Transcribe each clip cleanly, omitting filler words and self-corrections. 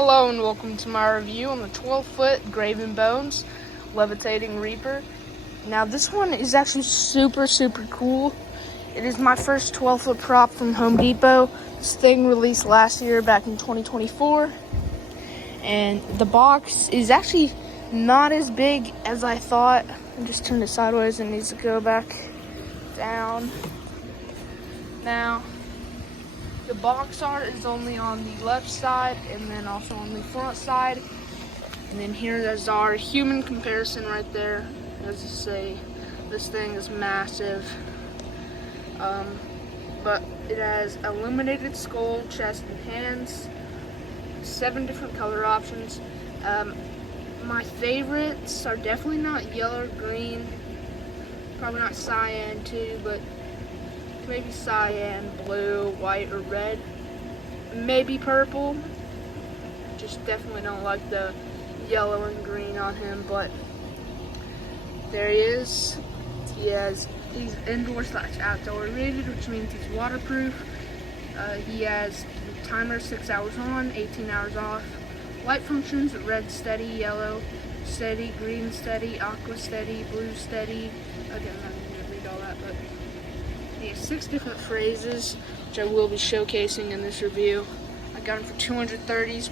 Hello and welcome to my review on the 12-foot Graven Bones Levitating Reaper. Now this one is actually super cool. It is my first 12-foot prop from Home Depot. This thing released last year back in 2024. And the box is actually not as big as I thought. I just turned it sideways and needs to go back down. Now, the box art is only on the left side and then also on the front side. And then here's our human comparison right there. As I say, this thing is massive. But it has illuminated skull, chest, and hands. 7 different color options. My favorites are definitely not yellow or green. Probably not cyan too, but maybe cyan, blue, white, or red. Maybe purple. Just definitely don't like the yellow and green on him, but there he is. He's indoor/outdoor rated, which means he's waterproof. He has timer 6 hours on, 18 hours off. Light functions: red steady, yellow steady, green steady, aqua steady, blue steady. Okay, I'm not going to read all that, but he has 6 different phrases, which I will be showcasing in this review. I got him for 230s,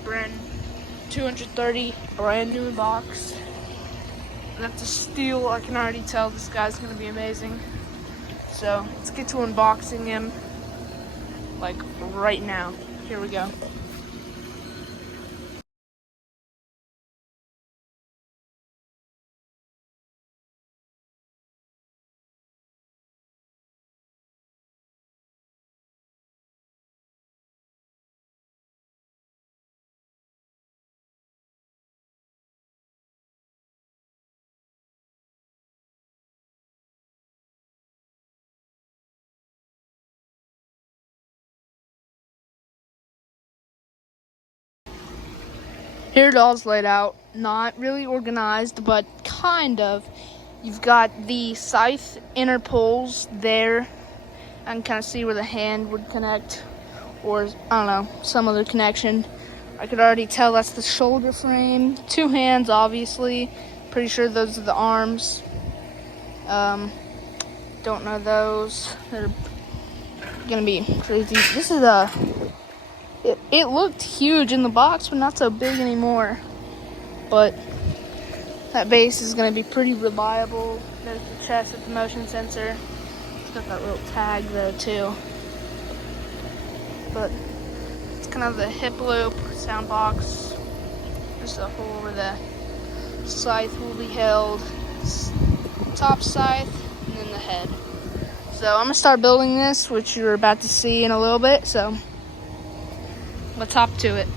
230 brand new in box. That's a steal. I can already tell this guy's gonna be amazing. So let's get to unboxing him, like right now. Here we go. Here it all's laid out. Not really organized, but kind of. You've got the scythe inner poles there. I can kind of see where the hand would connect, or I don't know, some other connection. I could already tell that's the shoulder frame. 2 hands, obviously. Pretty sure those are the arms. Don't know those. They're gonna be crazy. This is it looked huge in the box, but not so big anymore. But that base is going to be pretty reliable. There's the chest with the motion sensor. It's got that little tag there too. But it's kind of the hip loop sound box. There's a hole where the scythe will be held. Top scythe and then the head. So I'm going to start building this, which you're about to see in a little bit. So let's hop to it.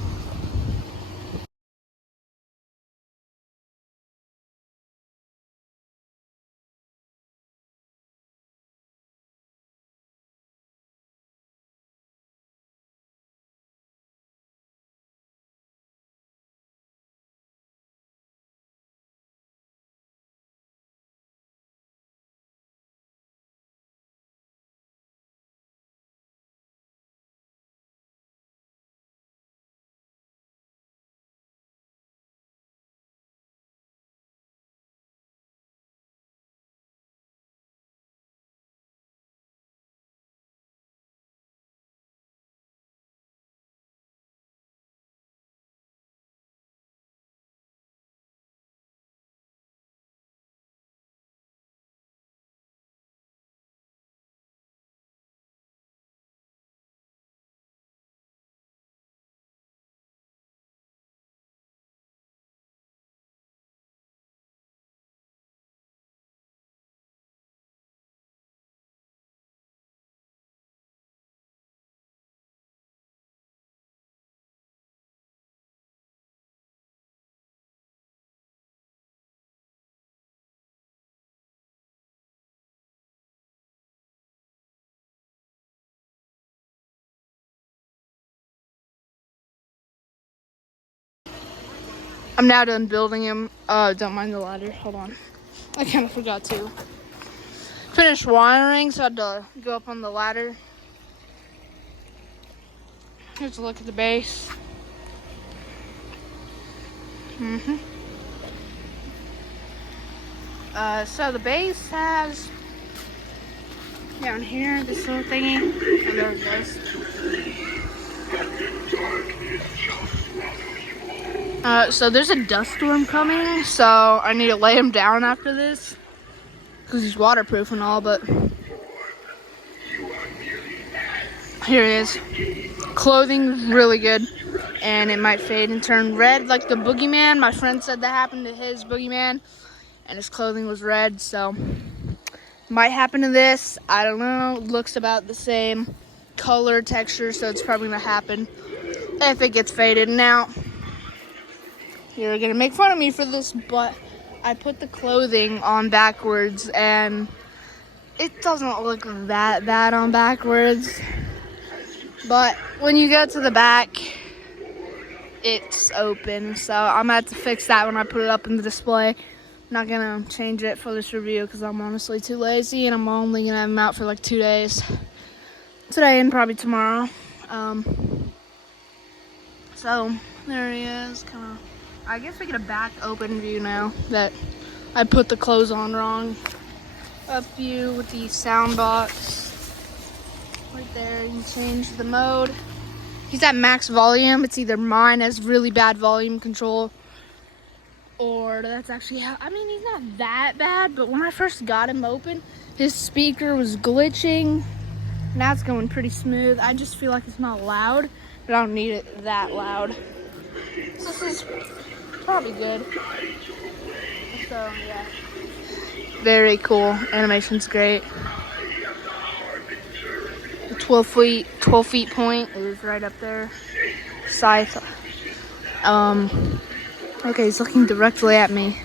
I'm now done building him. Don't mind the ladder. Hold on. I kind of forgot to finish wiring, so I had to go up on the ladder. Here's a look at the base. So the base has down here this little thingy. Oh, there it goes. So there's a dust storm coming, so I need to lay him down after this because he's waterproof and all, but here it is. Clothing's really good, and it might fade and turn red like the boogeyman. My friend said that happened to his boogeyman, and his clothing was red, so might happen to this. I don't know. Looks about the same color, texture, so it's probably gonna happen if it gets faded. Now, you're gonna make fun of me for this, but I put the clothing on backwards, and it doesn't look that bad on backwards. But when you go to the back, it's open, so I'm gonna have to fix that when I put it up in the display. Not gonna change it for this review because I'm honestly too lazy, and I'm only gonna have them out for like 2 days. Today and probably tomorrow. So there he is. Kind of. I guess we get a back open view now that I put the clothes on wrong. Up view with the sound box right there. You can change the mode. He's at max volume. It's either mine has really bad volume control, or that's actually how, I mean, he's not that bad, but when I first got him open, his speaker was glitching. Now it's going pretty smooth. I just feel like it's not loud, but I don't need it that loud. So this is probably good. So yeah, very cool. Animation's great. The 12 feet point is right up there. Scythe. Okay, he's looking directly at me.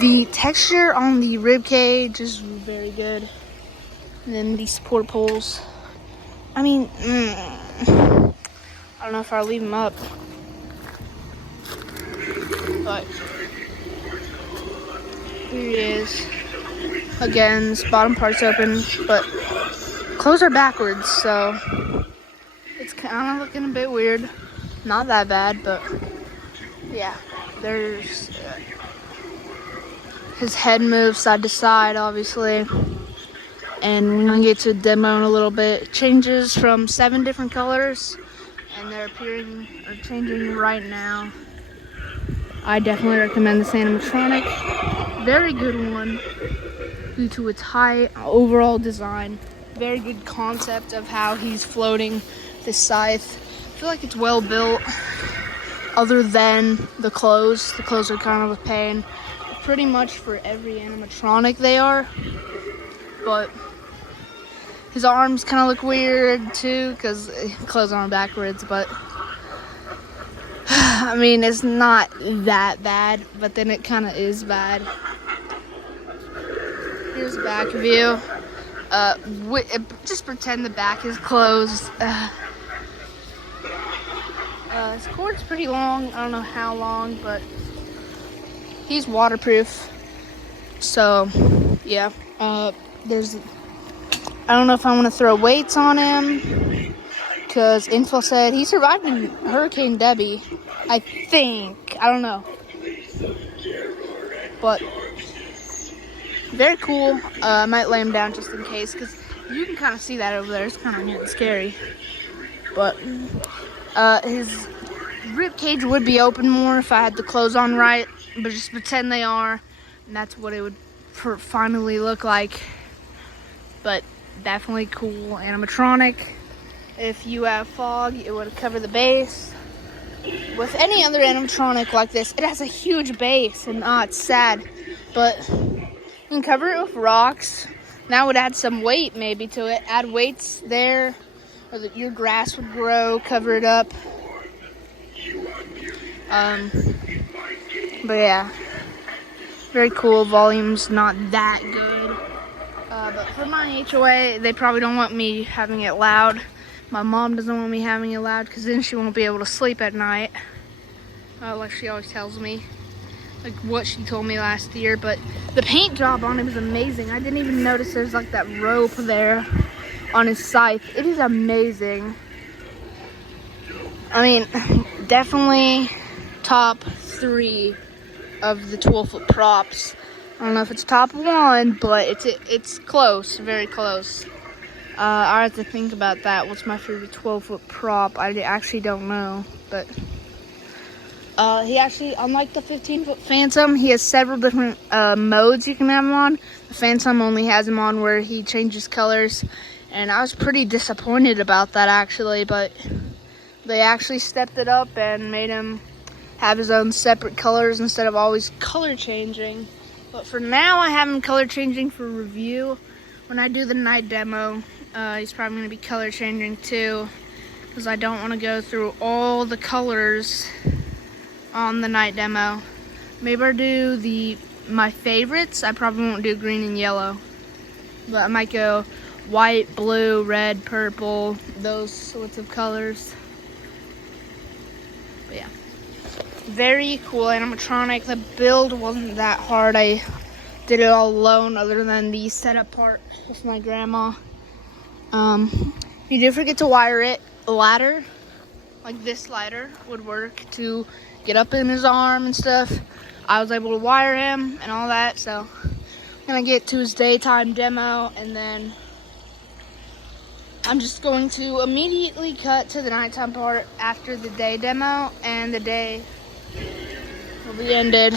The texture on the rib cage is very good. And then these support poles. I mean, I don't know if I'll leave them up. But here he is. Again, this bottom part's open, but clothes are backwards, so it's kind of looking a bit weird. Not that bad, but yeah, there's his head moves side to side, obviously, and we're gonna get to demo in a little bit. It changes from 7 different colors, and they're changing right now. I definitely recommend this animatronic. Very good one due to its high overall design. Very good concept of how he's floating this scythe. I feel like it's well built. Other than the clothes. The clothes are kind of a pain. Pretty much for every animatronic they are. But his arms kind of look weird too because clothes are on backwards. But I mean, it's not that bad. But then it kind of is bad. Here's a back view. Just pretend the back is closed. His cord's pretty long. I don't know how long, but he's waterproof. So, yeah. I don't know if I want to throw weights on him because info said he survived in Hurricane Debbie. I think. I don't know. But very cool. I might lay him down just in case because you can kind of see that over there. It's kind of getting scary. But his rib cage would be open more if I had the clothes on right, but just pretend they are, and that's what it would finally look like. But definitely cool animatronic. If you have fog, it would cover the base. With any other animatronic like this, it has a huge base, and it's sad, but you can cover it with rocks. Now would add some weight maybe to it. Add weights there, or that your grass would grow, cover it up. But yeah, very cool. Volume's not that good. But for my HOA, they probably don't want me having it loud. My mom doesn't want me having it loud because then she won't be able to sleep at night. Like she always tells me. Like what she told me last year. But the paint job on him is amazing. I didn't even notice there's like that rope there on his scythe. It is amazing. I mean, definitely top 3 of the 12-foot props. I don't know if it's top 1, but it's close, very close. I have to think about that. What's my favorite 12-foot prop? I actually don't know, but he actually, unlike the 15-foot Phantom, he has several different modes you can have him on. The Phantom only has him on where he changes colors, and I was pretty disappointed about that actually, but they actually stepped it up and made him have his own separate colors instead of always color changing. But for now, I have him color changing for review. When I do the night demo, he's probably going to be color changing too, because I don't want to go through all the colors on the night demo. Maybe I'll do my favorites. I probably won't do green and yellow, but I might go white, blue, red, purple, those sorts of colors. But yeah, very cool animatronic. The build wasn't that hard. I did it all alone other than the setup part with my grandma. You did forget to wire it. A ladder, like this ladder, would work to get up in his arm and stuff. I was able to wire him and all that, so I'm gonna get to his daytime demo, and then I'm just going to immediately cut to the nighttime part after the day demo, and the day will be ended.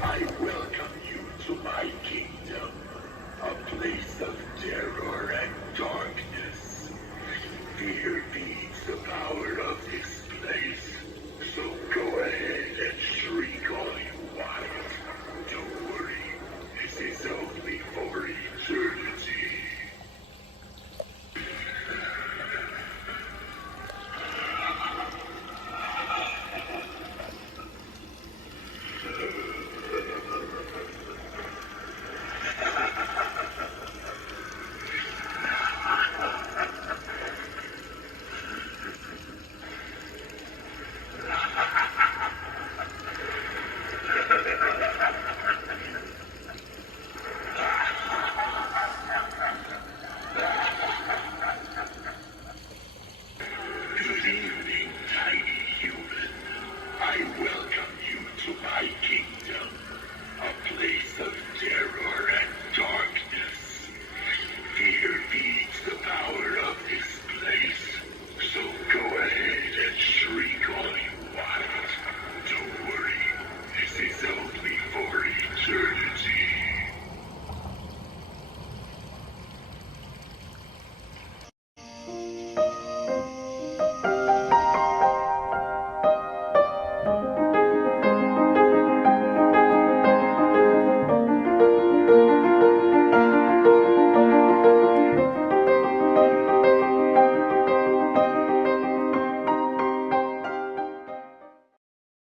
I welcome you to my kingdom, a place of